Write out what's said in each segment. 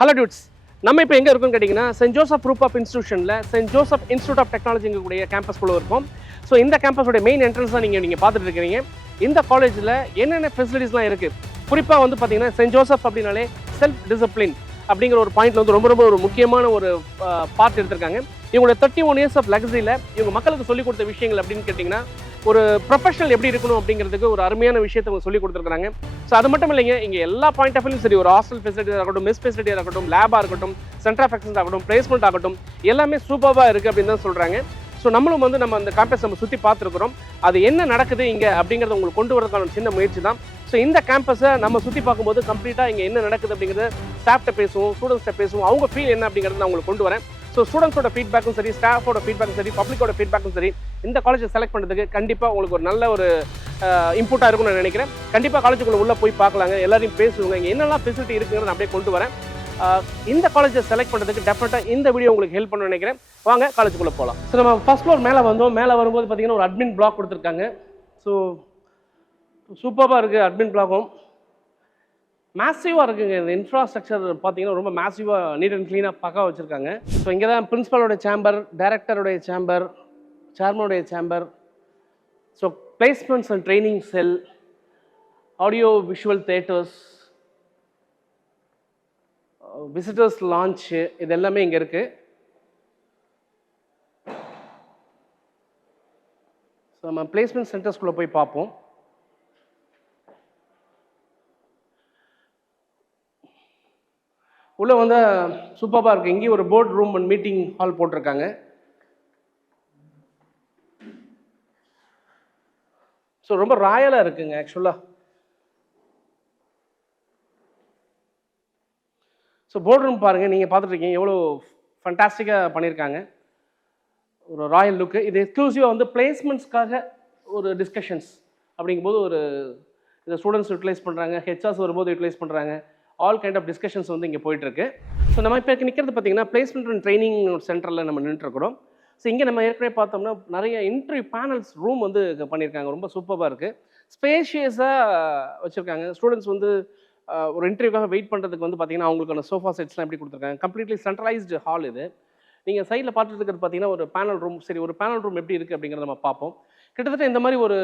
Hello dudes, நம்ம இப்போ எங்கே இருக்கோம்னு கேட்டிங்கன்னா சென்ட் ஜோசப் குரூப் ஆஃப் இன்ஸ்டியூஷனில் சென்ட் ஜோசப் இன்ஸ்டியூட் ஆஃப் டெக்னாலஜிங்கக்கூடிய கேம்பஸ்குள்ளே இருக்கும். ஸோ இந்த கேம்பஸோட மெயின் என்ட்ரன்ஸ் தான் நீங்கள் பார்த்துட்டு இருக்கிறீங்க. இந்த காலேஜில் என்னென்ன ஃபெசிலிட்டிஸ்லாம் இருக்குது, குறிப்பாக வந்து பார்த்தீங்கன்னா சென்ட் ஜோசப் அப்படின்னாலே செல்ஃப் டிசிப்ளின் அப்படிங்கிற ஒரு பாயிண்ட்ல வந்து ரொம்ப ஒரு முக்கியமான ஒரு பார்ட் எடுத்திருக்காங்க. இவங்களோட 31 இயர்ஸ் ஆஃப் லெகசியில் இவங்க மக்களுக்கு சொல்லிக் கொடுத்த விஷயங்கள் அப்படின்னு கேட்டிங்கன்னா, ஒரு ப்ரொஃபஷனல் எப்படி இருக்கணும் அப்படிங்கிறதுக்கு ஒரு அருமையான விஷயத்தை அவங்க சொல்லி கொடுத்துருக்காங்க. ஸோ அது மட்டும் இல்லைங்க, இங்கே எல்லா பாயிண்ட் ஆஃப் வியூலையும் சரி, ஒரு ஹாஸ்டல் ஃபெசிலிட்டியாக இருக்கட்டும், மெஸ் ஃபெசிலிட்டியாக இருக்கட்டும், லேபாக இருக்கட்டும், சென்டர் ஆஃப் எக்ஸலன்ஸ் ஆகட்டும், பிளேஸ்மெண்ட் ஆகட்டும், எல்லாமே சூப்பராக இருக்குது அப்படின்னு தான் சொல்கிறாங்க. ஸோ நம்மளும் வந்து நம்ம அந்த கேம்பஸ் நம்ம சுற்றி பார்த்துருக்குறோம். அது என்ன நடக்குது இங்கே அப்படிங்கிறத உங்களுக்கு கொண்டு வரதுக்கான சின்ன முயற்சி தான். ஸோ இந்த கேம்பஸை நம்ம சுற்றி பார்க்கும்போது கம்ப்ளீட்டாக இங்கே என்ன நடக்குது அப்படிங்கிறத ஸ்டாஃப்ட்ட பேசுவோம், ஸ்டூடெண்ட்ஸ்ட்ட பேசுவோம், அவங்க ஃபீல் என்ன அப்படிங்கிறத நான் உங்களுக்கு கொண்டு வரேன். ஸோ ஸ்டூடெண்ட்ஸோட ஃபீட்பேக்கும் சரி, ஸ்டாஃபோட ஃபீட்பேக்கும் சரி, பப்ளிக்கோட ஃபீட்பேக்கும் சரி, இந்த காலேஜை செலக்ட் பண்ணுறதுக்கு கண்டிப்பாக உங்களுக்கு ஒரு நல்ல ஒரு இன்புட்டாக இருக்கும்னு நான் நினைக்கிறேன். கண்டிப்பாக காலேஜுக்குள்ளே உள்ளே போய் பார்க்கலாங்க, எல்லாரையும் பேசுவாங்க, இங்கே என்னெல்லாம் ஃபெசிலிட்டி இருக்குங்கிறத நான் அப்படியே கொண்டு வரேன். இந்த காலேஜை செலக்ட் பண்ணுறதுக்கு டெஃபினட்டாக இந்த வீடியோ உங்களுக்கு ஹெல்ப் பண்ண நினைக்கிறேன். வாங்க காலேஜுக்குள்ளே போகலாம். ஸோ நம்ம ஃபர்ஸ்ட் ஃப்ளோர் மேலே வந்தோம். மேலே வரும்போது பார்த்தீங்கன்னா ஒரு அட்மின் பிளாக் கொடுத்துருக்காங்க. ஸோ சூப்பராக இருக்குது அட்மின் பிளாக்கும். மேசிவாக இருக்குங்க. இந்த இன்ஃப்ராஸ்ட்ரக்சர் பார்த்தீங்கன்னா ரொம்ப மேசிவாக நீட் அண்ட் க்ளீனாக பக்கா வச்சுருக்காங்க. ஸோ இங்கே தான் பிரின்ஸிபலோட சேம்பர், டைரக்டருடைய சேம்பர், சேர்மனுடைய chamber, so placements and training cell, audio visual theatres, visitors lounge, இது எல்லாமே இங்கே இருக்குது. ஸோ நம்ம பிளேஸ்மெண்ட் சென்டர்ஸ்குள்ளே போய் பார்ப்போம். உள்ளே வந்து சூப்பராக இருக்குது. இங்கேயும் ஒரு board room and meeting hall போட்டிருக்காங்க. ஸோ ரொம்ப ராயலாக இருக்குங்க ஆக்சுவலாக. ஸோ போர்ட் ரூம் பாருங்கள், நீங்கள் பார்த்துட்ருக்கீங்க எவ்வளோ ஃபண்டாஸ்டிக்காக பண்ணியிருக்காங்க. ஒரு ராயல் லுக்கு. இது எக்ஸ்க்ளூசிவாக வந்து பிளேஸ்மெண்ட்ஸ்க்காக ஒரு டிஸ்கஷன்ஸ் அப்படிங்கும்போது ஒரு இதை ஸ்டூடெண்ட்ஸ் யூட்டிலைஸ் பண்ணுறாங்க, ஹெச்ஆர்ஸ் வரும்போது யூட்டிலைஸ் பண்ணுறாங்க. ஆல் கைண்ட் ஆஃப் டிஸ்கஷன்ஸ் வந்து இங்கே போயிட்டுருக்கு. ஸோ நம்ம இப்போ நிற்கிறது பார்த்தீங்கன்னா பிளேஸ்மெண்ட் அண்ட் ட்ரைனிங் சென்டரில் நம்ம நின்றுருக்குறோம். ஸோ இங்கே நம்ம ஏற்கனவே பார்த்தோம்னா நிறைய இன்டர்வியூ பேனல்ஸ் ரூம் வந்து பண்ணியிருக்காங்க. ரொம்ப சூப்பராக இருக்குது, ஸ்பேஷியஸாக வச்சுருக்காங்க. ஸ்டூடெண்ட்ஸ் வந்து ஒரு இன்டர்வியூக்காக வெயிட் பண்ணுறதுக்கு வந்து பார்த்தீங்கன்னா அவங்களுக்கான சோஃபா செட்ஸ்லாம் எப்படி கொடுத்துருக்காங்க. கம்ப்ளீட்லி சென்ட்ரலைஸ்டு ஹால் இது. நீங்கள் சைடில் பார்த்துட்டு இருக்கிறது பார்த்தீங்கன்னா ஒரு பேனல் ரூம். சரி, ஒரு பேனல் ரூம் எப்படி இருக்குது அப்படிங்கிறத நம்ம பார்ப்போம். கிட்டத்தட்ட இந்த மாதிரி ஒரு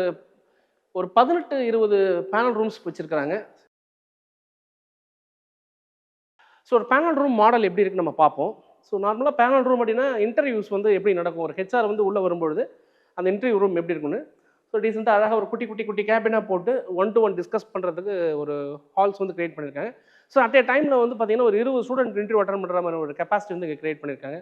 18-20 பேனல் ரூம்ஸ் வச்சுருக்காங்க. ஸோ ஒரு பேனல் ரூம் மாடல் எப்படி இருக்குன்னு நம்ம பார்ப்போம். ஸோ நார்மலாக பேனல் ரூம் அப்படின்னா இன்டர்வியூஸ் வந்து எப்படி நடக்கும், ஒரு ஹெச்ஆர் வந்து உள்ளே வரும்பொழுது அந்த இன்டர்வியூ ரூம் எப்படி இருக்குன்னு. ஸோ டீசெண்டாக அழகாக ஒரு குட்டி கேபினாக போட்டு 1-to-1 டிஸ்கஸ் பண்ணுறதுக்கு ஒரு ஹால்ஸ் வந்து கிரியேட் பண்ணியிருக்காங்க. ஸோ அட் ஏ டைமில் வந்து பார்த்தீங்கன்னா ஒரு 20 ஸ்டூடெண்ட் இன்டர்வியூ அட்டன் பண்ணுற மாதிரி ஒரு கெப்பாசிட்டி வந்து இங்கே கிரியேட் பண்ணியிருக்காங்க.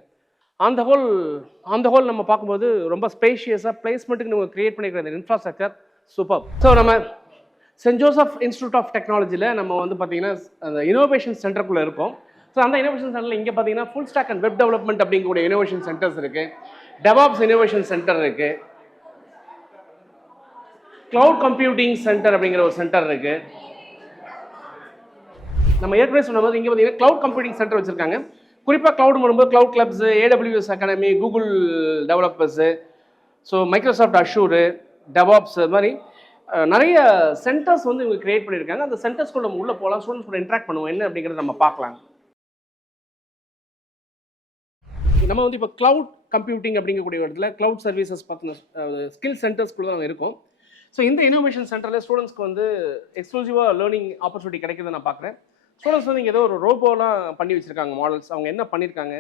அந்த ஹோல் நம்ம பார்க்கும்போது ரொம்ப ஸ்பேஷியஸாக பிளேஸ்மெண்ட்டுக்கு நம்ம கிரியேட் பண்ணியிருக்கிற இந்த இன்ஃப்ராஸ்ட்ரக்சர் சூப்பர். ஸோ நம்ம சென்ட் ஜோசப் இன்ஸ்டியூட் ஆஃப் டெக்னாலஜியில் நம்ம வந்து பார்த்தீங்கன்னா அந்த இனோவேஷன் சென்டருக்குள்ளே இருக்கும். ஸோ அந்த இனோவேஷன் சென்டரில் இங்கே பார்த்தீங்கன்னா full stack and web development அப்படிங்கக்கூடிய இனோவேஷன் சென்டர்ஸ் இருக்குது, டெவாப்ஸ் இனோவேஷன் சென்டர் இருக்குது, கிளவுட் கம்ப்யூட்டிங் சென்டர் அப்படிங்கிற ஒரு சென்டர் இருக்குது. நம்ம ஏற்கனவே சொன்ன மாதிரி இங்கே பார்த்தீங்கன்னா கிளவுட் கம்ப்யூட்டிங் சென்டர் வச்சுருக்காங்க. குறிப்பாக கிளவுட் வரும்போது cloud clubs, AWS academy, Google developers, so Microsoft Azure, DevOps, அது மாதிரி நிறைய சென்டர்ஸ் வந்து இவங்க கிரியேட் பண்ணியிருக்காங்க. அந்த சென்டர்ஸ்குள்ள நம்ம உள்ளே போகலாம், ஸ்டூடெண்ட்ஸ் கூட இன்ட்ராக்ட் பண்ணுவோம் என்ன அப்படிங்கிறத நம்ம பார்க்கலாம். நம்ம வந்து இப்போ கிளவுட் கம்ப்யூட்டிங் அப்படிங்கக்கூடிய இடத்துல கிளவுட் சர்வீசஸ் பார்த்தின ஸ்கில் சென்டர்ஸ்குள்ளே தான் நம்ம இருக்கோம். ஸோ இந்த இனோவேஷன் சென்டரில் ஸ்டூடெண்ட்ஸ்க்கு வந்து எக்ஸ்க்ளூசிவாக லேர்னிங் ஆப்பர்ச்சுனிட்டி கிடைக்கிறத நான் பார்க்குறேன். ஸ்டூடெண்ட்ஸ் வந்து இங்கே ஏதோ ஒரு ரோபோலாம் பண்ணி வச்சுருக்காங்க மாடல்ஸ். அவங்க என்ன பண்ணியிருக்காங்க,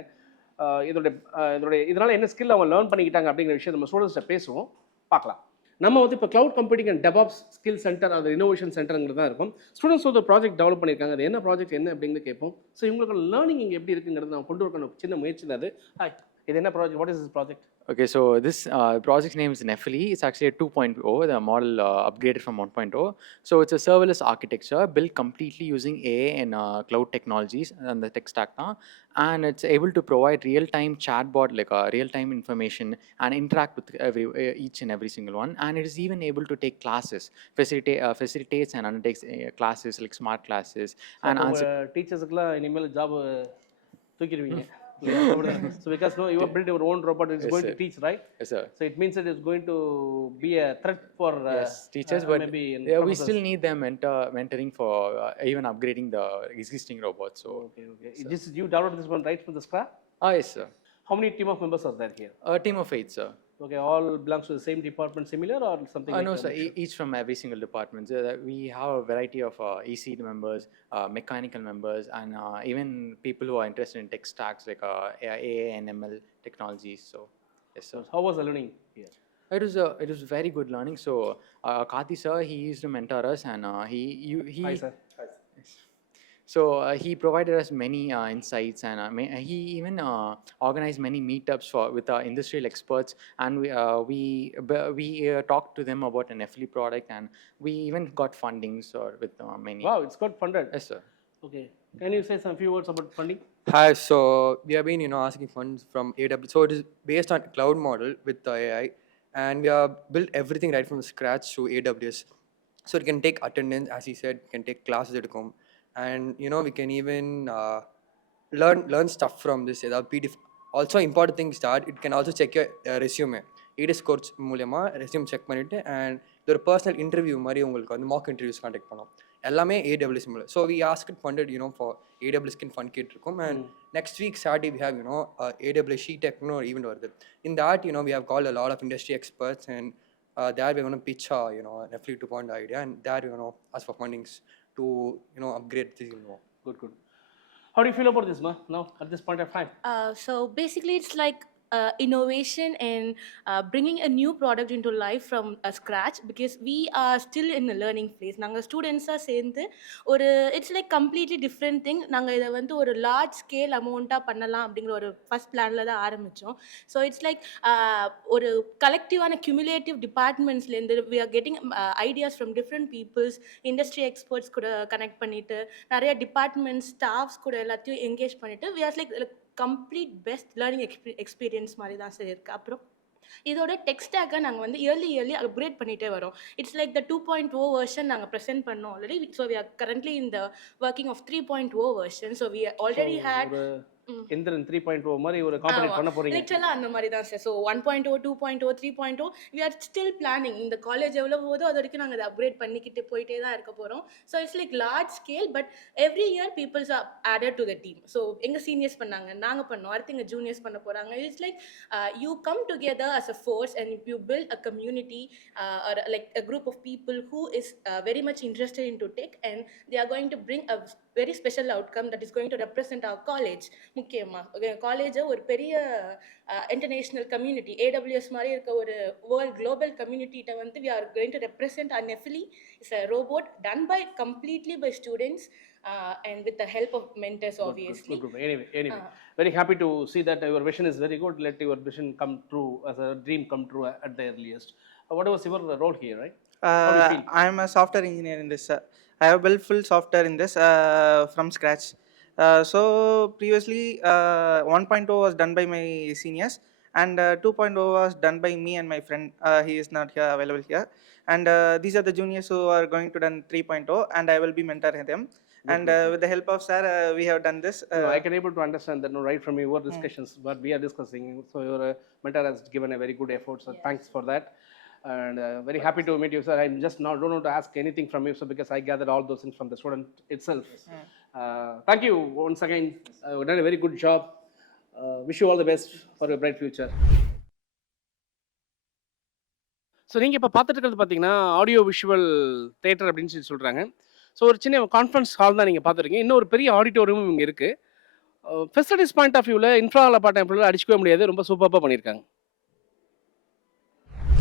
இதனால் என்ன ஸ்கில் அவங்க லேர்ன் பண்ணிக்கிட்டாங்க அப்படிங்கிற விஷயம் நம்ம ஸ்டூடெண்ட்ஸ்கிட்ட பேசுவோம், பார்க்கலாம். நம்ம வந்து இப்போ cloud computing and DevOps skill centre, அது இனோவேஷன் சென்டருங்கிறது தான் இருக்கும். ஸ்டூடெண்ட்ஸ் ஒரு ப்ராஜெக்ட் டெவலப் பண்ணியிருக்காங்க. அது என்ன ப்ராஜெக்ட் என்ன அப்படிங்கிறது கேட்போம். ஸோ இவங்களுக்கு லேர்னிங் இங்கே எப்படி இருக்குங்கிறது நான் கொண்டு வரணும் சின்ன முயற்சி தான் அது. ஹாய், இது என்ன project, what is this project? Okay, so this project name is Nephili. It's actually a 2.0, the model upgraded from 1.0. So it's a serverless architecture built completely using AI and cloud technologies and the tech stack. And it's able to provide real-time chatbot, like real-time information and interact with each and every single one. And it is even able to take classes, facilitates and undertakes classes like smart classes. and answer. டீச்சர்ஸுக்குலாம் இனிமேல் job தூக்கிடுவீங்க. So because no, you have built your own robot, it's Yes, going to sir. teach, right? Yes, sir. So it means that it's going to be a threat for Yes, teachers, but maybe in yeah, we professors. still need them mentoring for even upgrading the existing robots. So, Okay. This you downloaded this one right from the scratch? yes, sir. How many team of members are there here? A team of 8, sir. Okay, all belongs to the same department, similar or something like No, that? sir. Each from every single department. So that we have a variety of EC members, mechanical members, and even people who are interested in tech stacks like AI and ML technologies. So, yes, sir. How was the learning here? It was very good learning. So, Karthi sir, he used to mentor us, and he Hi, sir. so he provided us many insights, and he even organized many meetups with industrial experts, and we talked to them about an FLE product, and we even got fundings with many. Wow, it's got funded. Yes, sir. Okay. Can you say some few words about funding? Hi, so we have been, asking funds from AWS. So it is based on cloud model with the AI, and we have built everything right from scratch through AWS. So it can take attendance, as he said, can take classes at home, and we can even learn stuff from this. The PDF. Also, important thing is that it can also check your resume. AWS course மூலமா resume check பண்ணிட்டு and இது ஒரு personal interview மாதிரி உங்களுக்கு வந்து Mach interviews contact பண்ணோம் எல்லாமே AWS மூலம். So we ask funded for AWS கின் ஃபண்ட் கேட்டிருக்கோம். And next week Saturday we have AWS ஷீடெக்னு ஒரு ஈவெண்ட் வருது. In that we have called a lot of industry experts, and there we're going to pitch our Nephi 2.0 idea, and there we're going to ask for fundings to upgrade this. Good. How do you feel about this, Ma? Now at this point of time? So basically, it's like innovation and bringing a new product into life from scratch, because we are still in the learning phase. நாங்கள் ஸ்டூடெண்ட்ஸாக சேர்ந்து ஒரு it's like completely different thing. நாங்கள் இதை வந்து ஒரு large scale அமௌண்ட்டாக பண்ணலாம் அப்படிங்கிற ஒரு ஃபஸ்ட் பிளானில் தான் ஆரம்பித்தோம். ஸோ இட்ஸ் லைக் ஒரு கலெக்டிவான கியூமுலேட்டிவ் டிபார்ட்மெண்ட்ஸ்லேருந்து we are getting ideas from different peoples, industry experts கூட கனெக்ட் பண்ணிவிட்டு நிறைய டிபார்ட்மெண்ட்ஸ் ஸ்டாஃப்ஸ் கூட எல்லாத்தையும் என்கேஜ் பண்ணிவிட்டு we are like complete best learning experience மாதிரி தான் சார் இருக்குது. அப்புறம் இதோட டெக் ஸ்டாக்கை நாங்கள் வந்து இயர்லி அப்கிரேட் பண்ணிகிட்டே வரோம். இட்ஸ் லைக் த 2.0 வெர்ஷன் நாங்கள் ப்ரெசென்ட் பண்ணோம் already. So we are currently இந்த working of 3.0 version. So we already had இந்திரன் 3.0 மாதிரி ஒரு காம்படிட் பண்ண போறீங்க. லிட்டரலா அந்த மாதிரி தான் sir. So 1.0, 2.0, 3.0 we are still planning. இந்த காலேஜ் எவ்வளோ போதோ அது வரைக்கும் நாங்கள் அதை அப்கிரேட் பண்ணிக்கிட்டு போயிட்டே தான் இருக்க போகிறோம். So it's like large scale, but every year peoples are added to the team. So எங்கள் சீனியர்ஸ் பண்ணாங்க, நாங்கள் பண்ணோம், அடுத்து எங்கள் ஜூனியர்ஸ் பண்ண போகிறாங்க. It's like you come together as a force and you build a community or like a group of people who is very much interested in to tech, and they are going to bring a very special outcome that is going to represent our college. முக்கியமாக காலேஜை ஒரு பெரிய international community, AWS மாதிரி இருக்க ஒரு world global கம்யூனிட்டிகிட்ட வந்து we are going to represent a நெஃபிலி is a robot done by completely by students and with the help of mentors, obviously. Good. Anyway. Very happy to see that your vision is very good. Let your vision come true, as a dream come true at the earliest. What was your role here, right? How do you feel? I am a software engineer in this. I have built full software in this from scratch. So previously 1.0 was done by my seniors, and 2.0 was done by me and my friend. He is not here, available here, and these are the juniors who are going to done 3.0, and I will be mentoring them. And with the help of sir, we have done this. I can able to understand that right from your discussions, what we are discussing. So your mentor has given a very good effort. So thanks for that. And very happy to meet you, sir. I'm just not don't want to ask anything from you, sir, because I gathered all those things from the student itself. Thank you once again. You've done a very good job. Wish you all the best for your bright future. So நீங்கள் இப்போ பார்த்துட்டு இருக்கிறது பார்த்தீங்கன்னா audio visual theatre அப்படின்னு சொல்லி சொல்கிறாங்க. So ஒரு சின்ன கான்ஃபரன்ஸ் ஹால் தான் நீங்கள் பார்த்துருக்கீங்க. இன்னும் ஒரு பெரிய ஆடிட்டோரியமும் இங்கே இருக்குது. ஃபெசிலிட்டிஸ் பாயிண்ட் ஆஃப் வியூவில் இன்ஃப்ராவில் பார்த்த அடிச்சுக்கவே முடியாது. ரொம்ப சூப்பராக பண்ணியிருக்காங்க.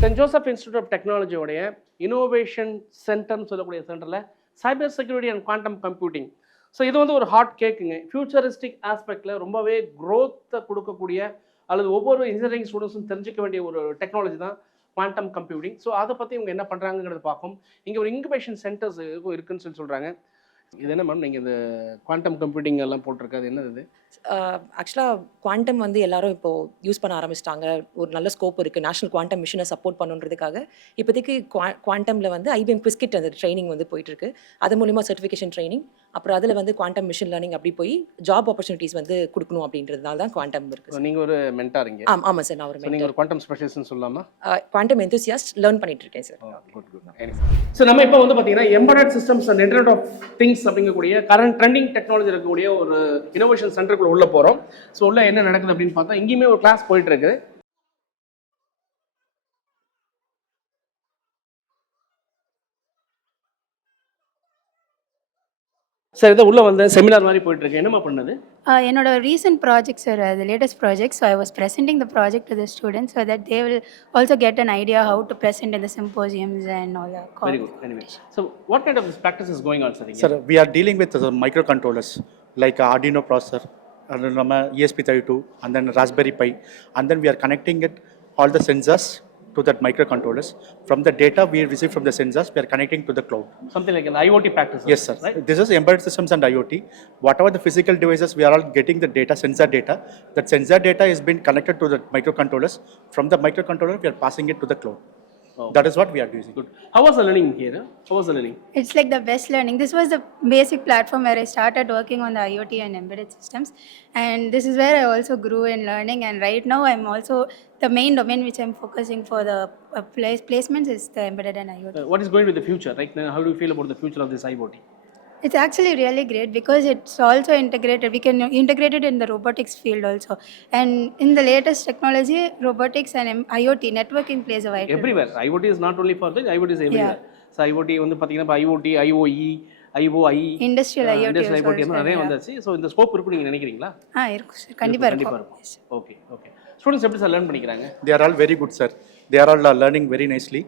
சென்ட் ஜோசப் இன்ஸ்டியூட் ஆஃப் டெக்னாலஜியோடைய இனோவேஷன் சென்டர்னு சொல்லக்கூடிய சென்டரில் cyber security and quantum computing. So இது வந்து ஒரு ஹாட் கேக்குங்க. ஃபியூச்சரிஸ்டிக் ஆஸ்பெக்டில் ரொம்பவே க்ரோத்தை கொடுக்கக்கூடிய அல்லது ஒவ்வொரு இன்ஜினியரிங் ஸ்டூடெண்ட்ஸும் தெரிஞ்சிக்க வேண்டிய ஒரு டெக்னாலஜி தான் குவாண்டம் கம்ப்யூட்டிங். ஸோ அதை பற்றி இவங்க என்ன பண்ணுறாங்கிறத பார்க்கும். இங்கே ஒரு இன்குபேஷன் சென்டர்ஸ் இருக்குன்னு சொல்கிறாங்க. இது என்ன மேம் நீங்கள் இந்த குவாண்டம் கம்ப்யூட்டிங் எல்லாம் போட்டிருக்காது, என்னது இது? ஆக்சுவலாக குவாண்டம் வந்து எல்லாரும் இப்போது யூஸ் பண்ண ஆரம்பிச்சிட்டாங்க. ஒரு நல்ல ஸ்கோப் இருக்குது நேஷனல் குவாண்டம் மிஷனை சப்போர்ட் பண்ணுன்றதுக்காக. இப்போதைக்கு குவாண்டமில் வந்து IBM குவிஸ்கிட் அந்த ட்ரைனிங் வந்து போயிட்டுருக்கு. அது மூலிமா சர்டிஃபிகேஷன் ட்ரைனிங், அப்புறம் அதில் வந்து குவாண்டம் மிஷின் லேர்னிங் அப்படி போய் ஜாப் ஆப்பர்ச்சுனிட்டிஸ் வந்து கொடுக்கணும் அப்படின்றதுனால தான் குவாண்டம் இருக்குது. நீங்கள் ஒரு மென்டார் இங்கே. ஆமாம் சார், நான் ஒரு நீங்கள் ஒரு குவாண்டம் ஸ்பெஷலிஸ்ட்னு சொல்லலாமா? குவாண்டம் எந்தூசியாஸ்ட் லேர்ன் பண்ணிட்டு இருக்கேன் சார். ஸோ நம்ம இப்போ வந்து பார்த்தீங்கன்னா embedded systems and internet of things அப்படிங்கக்கூடிய கரண்ட் ட்ரெண்டிங் டெக்னாலஜி இருக்கக்கூடிய ஒரு இனோவேஷன் சென்டருக்குள்ள உள்ள போகிறோம். ஸோ உள்ள என்ன நடக்குது அப்படின்னு பார்த்தா இங்கேயுமே ஒரு கிளாஸ் போயிட்டு இருக்கு. சார் இதை உள்ள வந்து செமினார் மாதிரி போயிட்டு இருக்கு, என்னமா பண்ணது? என்னோட ரீசன்ட் ப்ராஜெக்ட் சார், அது latest project. So I was presenting the project to the students so that they will also get an idea how to present in the symposiums and all the Very good. Anyway, so what kind of this practice is going on, sir? Sir, we are dealing with the microcontrollers like Arduino processor, and then ESP32, and then Raspberry Pi, and then we are connecting it all the sensors to that microcontrollers. From the data we receive from the sensors, we are connecting to the cloud. Something like an IoT practice. Yes, sir. Right? This is embedded systems and IoT. Whatever the physical devices, we are all getting the data, sensor data. That sensor data is being connected to the microcontrollers. From the microcontroller, we are passing it to the cloud. Oh. That is what we are using. Good. How was the learning here? How was the learning? It's like the best learning. This was the basic platform where I started working on the IoT and embedded systems, and this is where I also grew in learning. And right now I'm also, the main domain which I'm focusing for the placements is the embedded and IoT. What is going to be the future? Right now, how do you feel about the future of this IoT? It's actually really great because it's also integrated. We can integrate it in the robotics field also. And in the latest technology, robotics and IoT, networking plays a vital Everywhere. IoT is not only for this, IoT is everywhere. So IoT வந்து பார்த்தீங்கன்னா IoT, IoE, IoI, industrial IoT industrial is IoT also நிறைய there. வந்தாச்சு. So இந்த scope இருக்கும் நீங்கள் நினைக்கிறீங்களா? இருக்கும் sir, கண்டிப்பாக கண்டிப்பாக இருக்கும். இருக்கும். Okay okay. ஸ்டூடெண்ட்ஸ் எப்படி சார் லேர்ன் பண்ணிக்கிறாங்க? They are all very good, sir. They are all learning very nicely.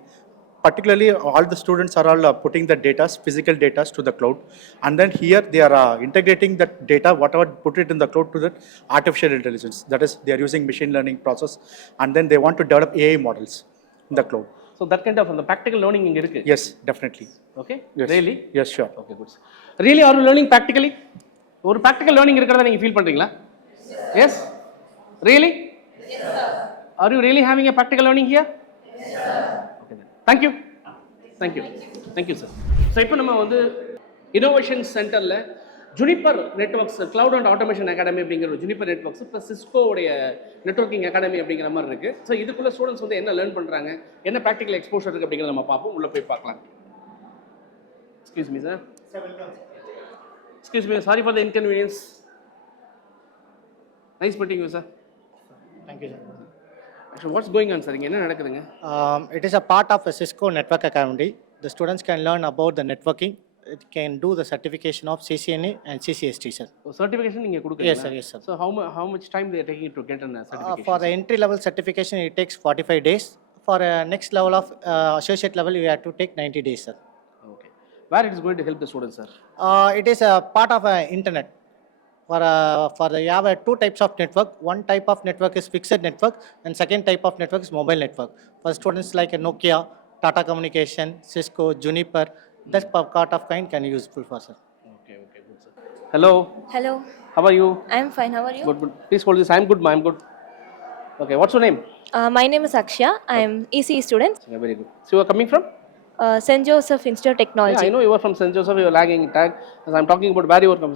Particularly, all the students are all putting the data, physical data to the cloud. And then here they are integrating that data, whatever, put it in the cloud to the artificial intelligence. That is, they are using machine learning process. And then they want to develop AI models in the cloud. So that kind of the practical learning இங்கே இருக்கு. Yes, definitely. Okay? Yes. Really? Yes, sure. Okay, good. Really, are you learning practically? ஒரு practical learning இருக்கிறத நீங்கள் feel பண்ணுறீங்களா? Yes? Really? Yes, sir. Are you really having a practical learning here? Yes, sir. Okay then. Thank you. Thank you. Thank you, sir. So இப்போ நம்ம வந்து innovation சென்டரில் juniper networks cloud and automation academy அப்படிங்கிற ஒரு juniper networks இப்போ சிஸ்கோவுடைய networking academy அப்படிங்கிற மாதிரி இருக்குது. ஸோ இதுக்குள்ளே ஸ்டூடெண்ட்ஸ் வந்து என்ன லேர்ன் பண்ணுறாங்க, என்ன ப்ராக்டிக்கல் எக்ஸ்போஷர் இருக்குது அப்படிங்கிறத நம்ம பார்ப்போம். உள்ளே போய் பார்க்கலாம். Excuse me sir. Excuse me, sorry for the inconvenience. Nice meeting you sir. Thank you, sir. Actually, what's going on, sir? இங்கே என்ன நடக்குதுங்க? It is a part of a Cisco Network Academy. The students can learn about the networking. It can do the certification of CCNA and CCST, sir. Certification நீங்கள் கொடுக்குறீங்களா? Yes, sir. Yes, sir. So how much time they are taking to get a certification? For the entry level certification, it takes 45 days. For next level of associate level, you have to take 90 days, sir. Okay. Where it is going to help the students, sir? It is a part of internet. You have two types of network. One type of network is fixed network, and second type of network is mobile network. For students like Nokia, Tata Communication, Cisco, Juniper, that part of kind can be useful for, sir. Okay, good, sir. Hello, Hello, how are you? I'm fine. How are you? Good. Please hold this. I'm good, ma'am. Good. Okay, what's your name? My name is Akshya. I'm ECE student, Okay, very good. So you are coming from? St. Joseph Institute of Yeah, Technology. I know you are from St. Joseph. You are lagging tag. As I'm talking about where you are from.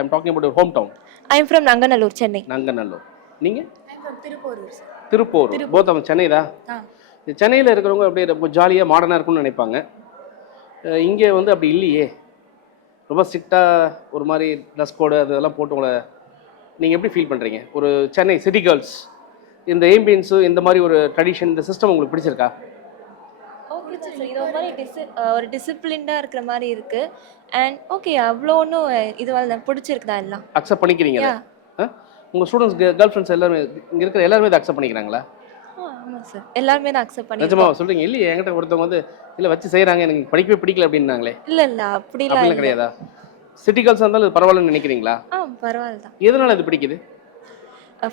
I'm talking about your hometown. I'm from Nanganallur, Chennai. Nanganallur. நீங்க? I'm from Tirupurur, sir. Tiruppur. Both of Chennai தான். சென்னையில் இருக்கிறவங்க அப்படியே ரொம்ப ஜாலியாக மாடர்னாக இருக்கும்னு நினைப்பாங்க. இங்கே வந்து அப்படி இல்லையே, ரொம்ப ஸ்ட்ரிக்டாக ஒரு மாதிரி ட்ரெஸ் கோடு அதெல்லாம் போட்டு உங்களை நீங்கள் எப்படி ஃபீல் பண்ணுறீங்க? ஒரு சென்னை சிட்டி கேர்ள்ஸ் இந்த ஏம்பியன்ஸு இந்த மாதிரி ஒரு ட்ரெடிஷன் இந்த சிஸ்டம் உங்களுக்கு பிடிச்சிருக்கா? ஓகே சார், இது ஒரு மாதிரி ஒரு டிசிப்ளின்டாக இருக்கிற மாதிரி இருக்குது. அண்ட் ஓகே, அவ்வளோ ஒன்றும் இதுவாக பிடிச்சிருக்குதா எல்லாம் அக்செப்ட் பண்ணிக்கிறீங்க? உங்கள் ஸ்டூடெண்ட்ஸ் கேர்ள் ஃப்ரெண்ட்ஸ் எல்லாருமே இங்கே இருக்கிற எல்லாருமே இதை அக்செப்ட் பண்ணிக்கிறாங்களா? ஆமாம் சார், எல்லாருமே தான் அக்செப்ட் பண்ணி. நிஜமா சொல்கிறீங்க? இல்லையே, என்கிட்ட ஒருத்தவங்க வந்து இல்லை வச்சு செய்கிறாங்க, எனக்கு படிக்கவே பிடிக்கல அப்படின்னாங்களே. இல்லை அப்படிலாம் கிடையாதா? சிட்டி கேர்ள்ஸாக இருந்தாலும் இது பரவாயில்லன்னு நினைக்கிறீங்களா? பரவாயில்ல தான். எதனால் இது பிடிக்குது?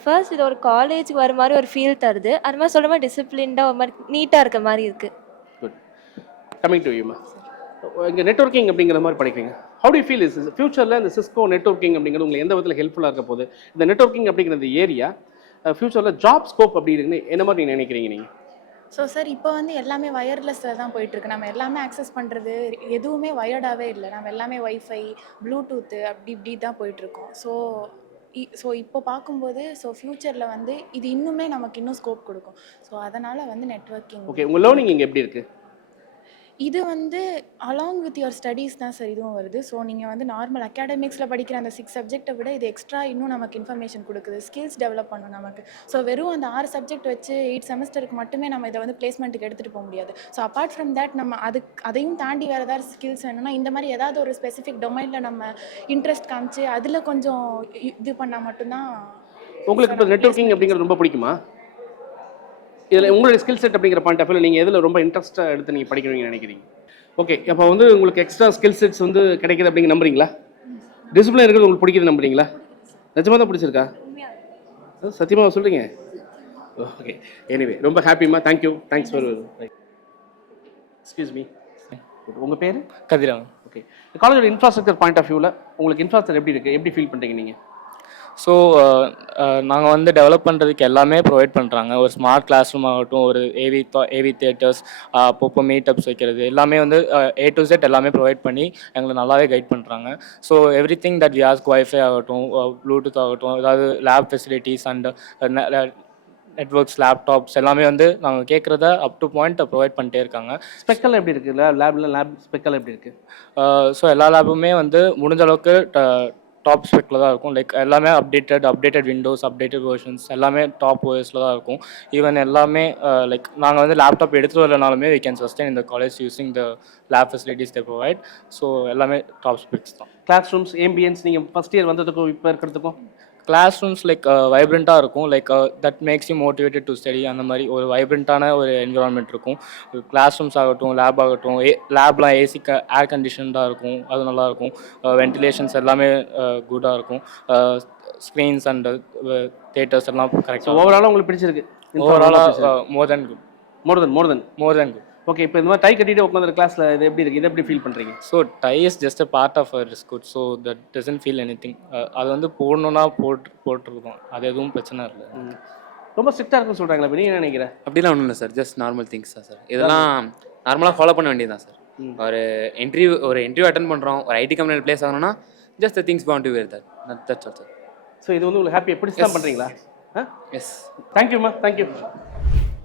ஃபர்ஸ்ட் இது ஒரு காலேஜுக்கு வர மாதிரி ஒரு ஃபீல் தருது. அது மாதிரி சொல்கிற மாதிரி டிசிப்ளின்டாக ஒரு மாதிரி நீட்டாக இருக்க மாதிரி இருக்குது. குட். கமிங் டு யூமா, இங்கே நெட்வொர்க்கிங் அப்படிங்கிற மாதிரி படிக்கிறீங்க. ஹவு டு ஃபீல் இஸ் ஃபியூச்சரில் இந்த சிஸ்கோ நெட்வொர்க்கிங் அப்படிங்கிறது உங்களுக்கு எந்த விதத்தில் ஹெல்ப்ஃபுல்லாக இருக்க போகுது? இந்த நெட்வொர்க்கிங் அப்படிங்கிற ஏரியா ஃபியூச்சரில் ஜாப் ஸ்கோப் அப்படி இருக்குன்னு என்ன மாதிரி நீங்கள் நினைக்கிறீங்க? நீங்கள் ஸோ சார் இப்போ வந்து எல்லாமே வயர்லெஸ்ஸில் தான் போயிட்டுருக்கு. நம்ம எல்லாமே ஆக்சஸ் பண்ணுறது எதுவுமே வயர்டாகவே இல்லை. நம்ம எல்லாமே வைஃபை, ப்ளூடூத்து அப்படி இப்படி தான் போயிட்டுருக்கோம். ஸோ இப்போ பார்க்கும்போது ஃப்யூச்சரில் வந்து இது இன்னுமே நமக்கு இன்னும் ஸ்கோப் கொடுக்கும். ஸோ அதனால் வந்து நெட்வொர்க்கிங் ஓகே, உங்கள் லேர்னிங் இங்கே எப்படி இருக்குது? இது வந்து அலாங் வித் யுவர் ஸ்டடீஸ் தான் சார் இதுவும் வருது. ஸோ நீங்கள் வந்து நார்மல் அகாடமிக்ஸில் படிக்கிற அந்த 6 சப்ஜெக்டை விட இது எக்ஸ்ட்ரா இன்னும் நமக்கு இன்ஃபர்மேஷன் கொடுக்குது. ஸ்கில்ஸ் டெவலப் பண்ணும் நமக்கு. ஸோ வெறும் அந்த 6 சப்ஜெக்ட் வச்சு 8 செமஸ்டருக்கு மட்டுமே நம்ம இதை வந்து பிளேஸ்மெண்ட்டுக்கு எடுத்துகிட்டு போக முடியாது. ஸோ அப்பார்ட் ஃப்ரம் தேட் நம்ம அதையும் தாண்டி வேறு ஏதாவது ஸ்கில்ஸ் வேணும்னா இந்த மாதிரி ஏதாவது ஒரு ஸ்பெசிஃபிக் டொமைனில் நம்ம இன்ட்ரெஸ்ட் காமிச்சு அதில் கொஞ்சம் இது பண்ணால் மட்டும்தான். உங்களுக்கு இப்போ நெட்வொர்க்கிங் அப்படிங்கிறது ரொம்ப பிடிக்குமா? இதில் உங்களுடைய ஸ்கில் செட் அப்படிங்கிற பாயிண்ட் ஆஃப் வியூவில் நீங்கள் எதில் ரொம்ப இன்ட்ரெஸ்ட்டாக எடுத்து நீங்கள் படிக்கணும்னு நினைக்கிறீங்க? ஓகே, அப்போ வந்து உங்களுக்கு எக்ஸ்ட்ரா ஸ்கில் செட்ஸ் வந்து கிடைக்குது அப்படிங்க நம்புறீங்களா? டிசிப்ளின் இருக்கிறது உங்களுக்கு பிடிக்குது நம்புறீங்களா? நிஜமாக தான் பிடிச்சிருக்கா? சத்தியமாக சொல்கிறீங்க? ஓகே, எனிவே ரொம்ப ஹாப்பிமா. Thank you, thanks for. Excuse me, உங்கள் பேர்? கதிரவன். ஓகே, காலேஜோட இன்ஃப்ராஸ்ட்ரக்சர் பாயிண்ட் ஆஃப் வியூவில் உங்களுக்கு இன்ஃப்ராஸ்ட்ரக்சர் எப்படி இருக்குது, எப்படி ஃபீல் பண்ணுறீங்க நீங்கள்? ஸோ நாங்கள் வந்து டெவலப் பண்ணுறதுக்கு எல்லாமே ப்ரொவைட் பண்ணுறாங்க. ஒரு ஸ்மார்ட் கிளாஸ் ரூம் ஆகட்டும், ஒரு ஏவி தியேட்டர்ஸ், அப்பப்போ மீட்டப்ஸ் வைக்கிறது எல்லாமே வந்து A to Z எல்லாமே ப்ரொவைட் பண்ணி எங்களை நல்லாவே கைட் பண்ணுறாங்க. So everything that we ask, wifi ஆகட்டும், ப்ளூடூத் ஆகட்டும், ஏதாவது lab facilities and networks, laptops எல்லாமே வந்து நாங்கள் கேட்குறத அப் டு பாயிண்ட் ப்ரொவைட் பண்ணிட்டே இருக்காங்க. ஸ்பெக்கல் எப்படி இருக்குது? லேப் ஸ்பெக்கல் எப்படி இருக்குது? ஸோ எல்லா லேபுமே வந்து முடிஞ்ச அளவுக்கு டாப் ஸ்பெக்கில் தான் இருக்கும். லைக் எல்லாமே அப்டேட்டட் விண்டோஸ், அப்டேட்டட் வெர்ஷன்ஸ் எல்லாமே டாப் ஓஎஸில் தான் இருக்கும். ஈவன் எல்லாமே லைக் நாங்கள் வந்து லேப்டாப் எடுத்துகிட்டு வரலனாலுமே வி கேன் சஸ்டெயின் இந்த college using the lab facilities they provide. So எல்லாமே டாப் ஸ்பெக்ஸ் தான். கிளாஸ் ரூம்ஸ், ஏம்பியன்ஸ் நீங்கள் ஃபஸ்ட் இயர் வந்ததுக்கும் இப்போ இருக்கிறதுக்கும்? கிளாஸ் ரூம்ஸ் லைக் வைப்ரண்ட்டாக இருக்கும். Like that makes you motivated to study. அந்த மாதிரி ஒரு வைப்ரண்ட்டான ஒரு என்விரான்மெண்ட் இருக்கும். கிளாஸ் ரூம்ஸ் ஆகட்டும், லேப் ஆகட்டும், லேப்லாம் ஏசி ஏர் கண்டிஷன்டாக இருக்கும். அது நல்லாயிருக்கும். வென்டிலேஷன்ஸ் எல்லாமே குட்டாக இருக்கும். ஸ்க்ரீன்ஸ் அண்ட் தியேட்டர்ஸ் எல்லாம் கரெக்டாக. ஓவராலாக உங்களுக்கு பிடிச்சிருக்கு? ஓவராலாக மோர் தென் குட். மோர் தென் குட். ஓகே, இப்போ இந்த மாதிரி டை கட்டிட்டு உட்காந்து கிளாஸில் இது எப்படி இருக்குது? இதை எப்படி ஃபீல் பண்ணுறீங்க? So tie is just a part of our code. So that doesn't feel anything. அது வந்து போடணுன்னா போட்டிருக்கோம். அது எதுவும் பிரச்சனை இல்லை. ரொம்ப ஸ்ட்ரிக்டாக இருக்குன்னு சொல்கிறாங்களா? இப்போ நீங்கள் நினைக்கிறேன்? அப்படிலாம் ஒன்றும் இல்லை சார். ஜஸ்ட் நார்மல் திங்ஸ் தான் சார். இதெல்லாம் நார்மலாக ஃபாலோ பண்ண வேண்டியது தான் சார். ஒரு இன்டர்வியூ அட்டன் பண்ணுறோம், ஒரு ஐடி கம்பெனியில் பிளேஸ் ஆகணும்னா just the things bound to where that's all sir. So இது வந்து உங்களுக்கு ஹாப்பி எப்படி தான் பண்ணுறீங்களா? எஸ், தேங்க்யூம்மா, தேங்க்யூ.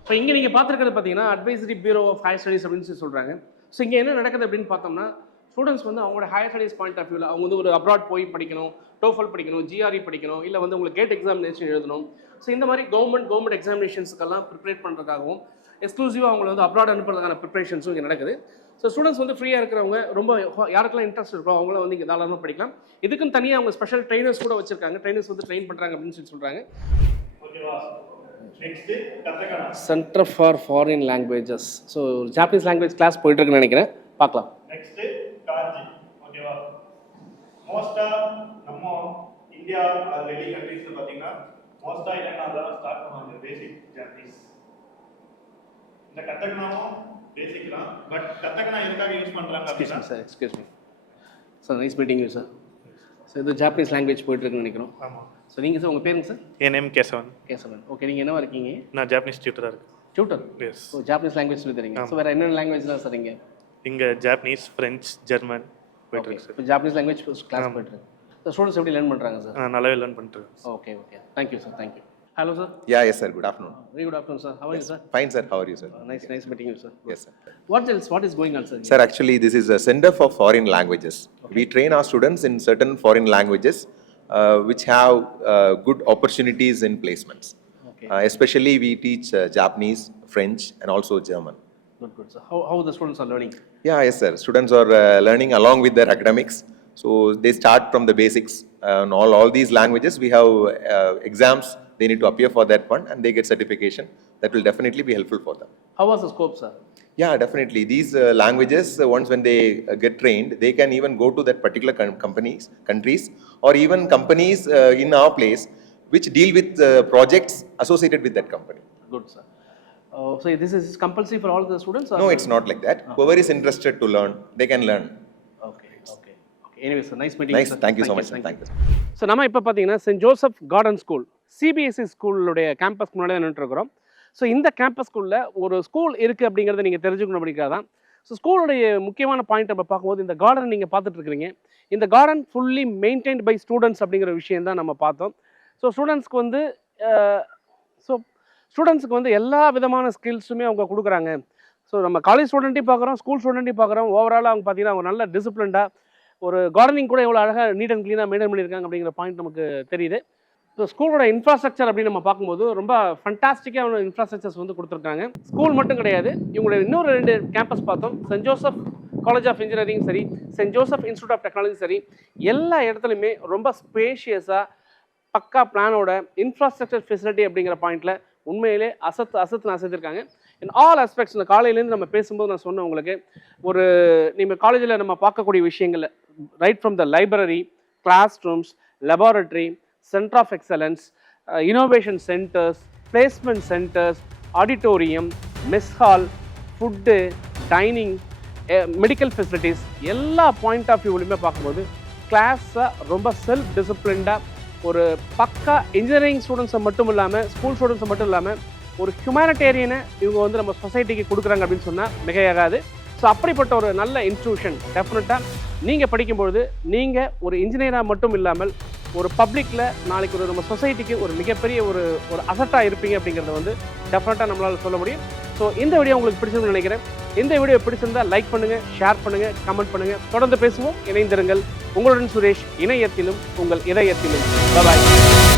இப்போ இங்கே நீங்கள் பார்த்துருக்கிறது பார்த்தீங்கன்னா advisory bureau of higher studies அப்படின்னு சொல்லி சொல்கிறாங்க. ஸோ இங்கே என்ன நடக்குது அப்படின்னு பார்த்தோம்னா, ஸ்டூடெண்ட்ஸ் வந்து அவங்களோட ஹையர் ஸ்டடீஸ் பாயிண்ட் ஆஃப் வியூவில் அவங்க வந்து ஒரு அப்ராட் போய் படிக்கணும், டோஃபல் படிக்கணும், GRE படிக்கணும், இல்லை வந்து உங்களுக்கு கேட் எக்ஸாமினேஷன் எழுதணும். ஸோ இந்த மாதிரி கவர்மெண்ட் எக்ஸாமினேஷன்ஸுக்கெல்லாம் ப்ரிப்பேர் பண்ணுறதுக்காகவும் எக்ஸ்க்ளூசிவாக அவங்களை வந்து அப்ராட் அனுப்புறதுக்கான ப்ரிப்பரேஷன்ஸும் இங்கே நடக்குது. ஸோ ஸ்டூடெண்ட்ஸ் வந்து ஃப்ரீயாக இருக்கிறவங்க ரொம்ப யாருக்கெல்லாம் இன்ட்ரெஸ்ட் இருக்கோ அவங்கள வந்து இங்கே தாராளமாக படிக்கலாம். இதுக்குன்னு தனியாக அவங்க ஸ்பெஷல் ட்ரைனர்ஸ் கூட வச்சிருக்காங்க. ட்ரைனர்ஸ் வந்து ட்ரெயின் பண்ணுறாங்க அப்படின்னு சொல்லி சொல்கிறாங்க. Centre for foreign languages. So Japanese language class போயிட்டுருக்குன்னு நினைக்கிறேன். பார்க்கலாம். நெக்ஸ்ட்டு காஞ்சி. ஓகேவா? மோஸ்ட்டாக நம்ம இந்தியா வெளி கண்ட்ரீஸில் பார்த்தீங்கன்னா மோஸ்ட்டாக என்னென்னா அதான் ஸ்டார்ட் பண்ணுவாங்க பேசிக் ஜாப்பனீஸ். இந்த கற்றுக்கணும் பேசிக் தான். பட் கற்றுக்கணும் எதுக்காக யூஸ் பண்ணுறாங்க அப்படின்னா sir excuse me sir, nice meeting you sir. So இது ஜாப்பனீஸ் லாங்குவேஜ் போயிட்டுருக்குன்னு நினைக்கிறோம். ஆமாம். ஸோ நீங்கள் சார் உங்கள் பேருங்க சார்? என் நேம் கேசவன். ஓகே, நீங்கள் என்னவா இருக்கீங்க? நான் ஜாப்பனீஸ் டியூட்டராக இருக்கேன். Tutor? Yes. So Japanese language சொல்லி தரீங்க. ஸோ வேறு என்னென்ன லாங்குவேஜ்லாம் சார் இங்கே ஜாப்பனீஸ், ஃப்ரெஞ்ச், ஜெர்மன் போயிட்டுருக்கு சார். இப்போ ஜாப்பனீஸ் லாங்குவேஜ் கிளாஸ் போயிட்டுருக்கு. ஸோ ஸ்டூடெண்ட்ஸ் எப்படி லேர்ன் பண்ணுறாங்க சார்? நல்லாவே லேர்ன் பண்ணிட்டு. Okay, thank you sir, thank you. Hello sir. Yeah, yes sir. Good afternoon. Very good afternoon sir. How are you sir? Fine sir. How are you sir? Nice meeting you sir. Yes sir. What is going on sir? Sir, actually this is a Center for Foreign Languages. Okay. We train our students in certain foreign languages which have good opportunities in placements. Okay. Especially we teach Japanese, French and also German. Good sir. How the students are learning? Yeah, yes sir. Students are learning along with their academics. So they start from the basics. In all these languages we have exams. They need to appear for that one and they get certification. That will definitely be helpful for them. How was the scope, sir? Yeah, definitely. These languages, once when they get trained, they can even go to that particular countries, or even companies in our place which deal with projects associated with that company. Good, sir. So this is compulsory for all the students? Or no, it's not like that. Whoever is interested to learn, they can learn. Okay. Anyway, sir, nice meeting you. Nice. Thank you so much. Thank you. So, நம்ம இப்போ பார்த்தீங்கன்னா Saint Joseph Garden school CBSE ஸ்கூலுடைய கேம்பஸ்க்கு முன்னாடி நின்றுட்டு இருக்கிறோம். So இந்த கேம்பஸ்க்குள்ள ஒரு ஸ்கூல் இருக்குது அப்படிங்கிறத நீங்கள் தெரிஞ்சுக்கணும் அப்படிங்கிறத தான். ஸோ ஸ்கூலுடைய முக்கியமான பாயிண்ட் நம்ம பார்க்கும்போது இந்த கார்டன் நீங்கள் பார்த்துட்டு இருக்கிறீங்க. இந்த garden fully maintained by students அப்படிங்கிற விஷயம் தான் நம்ம பார்த்தோம். ஸோ ஸ்டூடெண்ட்ஸுக்கு வந்து எல்லா விதமான ஸ்கில்ஸுமே அவங்க கொடுக்குறாங்க. ஸோ நம்ம காலேஜ் ஸ்டூடெண்ட்டையும் பார்க்குறோம், ஸ்கூல் ஸ்டூடெண்ட்டையும் பார்க்குறோம். ஓவராலாக அவங்க பார்த்தீங்கன்னா அவங்க நல்ல டிசிப்ளின்டாக ஒரு கார்டனிங் கூட எவ்வளோ அழகாக நீட் அண்ட் க்ளீனாக மெயின்டைன் பண்ணியிருக்காங்க அப்படிங்கிற பாயிண்ட் நமக்கு தெரியுது. ஸோ ஸ்கூலோட இன்ஃப்ராஸ்ட்ரக்சர் அப்படின்னு நம்ம பார்க்கும்போது ரொம்ப ஃபண்டாஸ்டிக்கான இன்ஃப்ராஸ்ட்ரக்சர்ஸ் வந்து கொடுத்துருக்காங்க. ஸ்கூல் மட்டும் கிடையாது, இவங்களுடைய இன்னொரு 2 கேம்பஸ் பார்த்தோம். Saint Joseph college of engineering சரி, saint Joseph institute of technology சரி, எல்லா இடத்துலையுமே ரொம்ப ஸ்பேஷியஸாக பக்கா பிளானோட இன்ஃப்ராஸ்ட்ரக்சர் ஃபெசிலிட்டி அப்படிங்கிற பாயிண்டில் உண்மையிலே அசத்துன்னு அசத்திருக்காங்க. In all aspects. இந்த காலையிலேருந்து நம்ம பேசும்போது நான் சொன்னேன் உங்களுக்கு, ஒரு நீங்கள் காலேஜில் நம்ம பார்க்கக்கூடிய விஷயங்கள் right from the library, classrooms, laboratory, centre of excellence, innovation centres, placement centres, auditorium, mess hall, food, dining, medical facilities, எல்லா பாயிண்ட் ஆஃப் வியூலையுமே பார்க்கும்போது கிளாஸை ரொம்ப செல்ஃப் டிசிப்ளின்டாக ஒரு பக்கா இன்ஜினியரிங் ஸ்டூடெண்ட்ஸை மட்டும் இல்லாமல் ஸ்கூல் ஸ்டூடெண்ட்ஸை மட்டும் இல்லாமல் ஒரு ஹியூமனிடேரியனை இவங்க வந்து நம்ம சொசைட்டிக்கு கொடுக்குறாங்க அப்படின்னு சொன்னால் மிகையாகாது. ஸோ அப்படிப்பட்ட ஒரு நல்ல இன்ஸ்டிடியூஷன் டெஃபினட்டாக நீங்கள் படிக்கும்பொழுது நீங்கள் ஒரு இன்ஜினியராக மட்டும் இல்லாமல் ஒரு பப்ளிக்கில் நாளைக்கு ஒரு நம்ம சொசைட்டிக்கு ஒரு மிகப்பெரிய ஒரு அசட்டாக இருப்பீங்க அப்படிங்கிறத வந்து டெஃபினட்டாக நம்மளால் சொல்ல முடியும். ஸோ இந்த வீடியோ உங்களுக்கு பிடிச்சிருக்குன்னு நினைக்கிறேன். இந்த வீடியோ பிடிச்சிருந்தால் லைக் பண்ணுங்கள், ஷேர் பண்ணுங்கள், கமெண்ட் பண்ணுங்கள். தொடர்ந்து பேசுவோம், இணைந்திருங்கள். உங்களுடன் சுரேஷ், இணையத்திலும் உங்கள் இதயத்திலும். பாய்.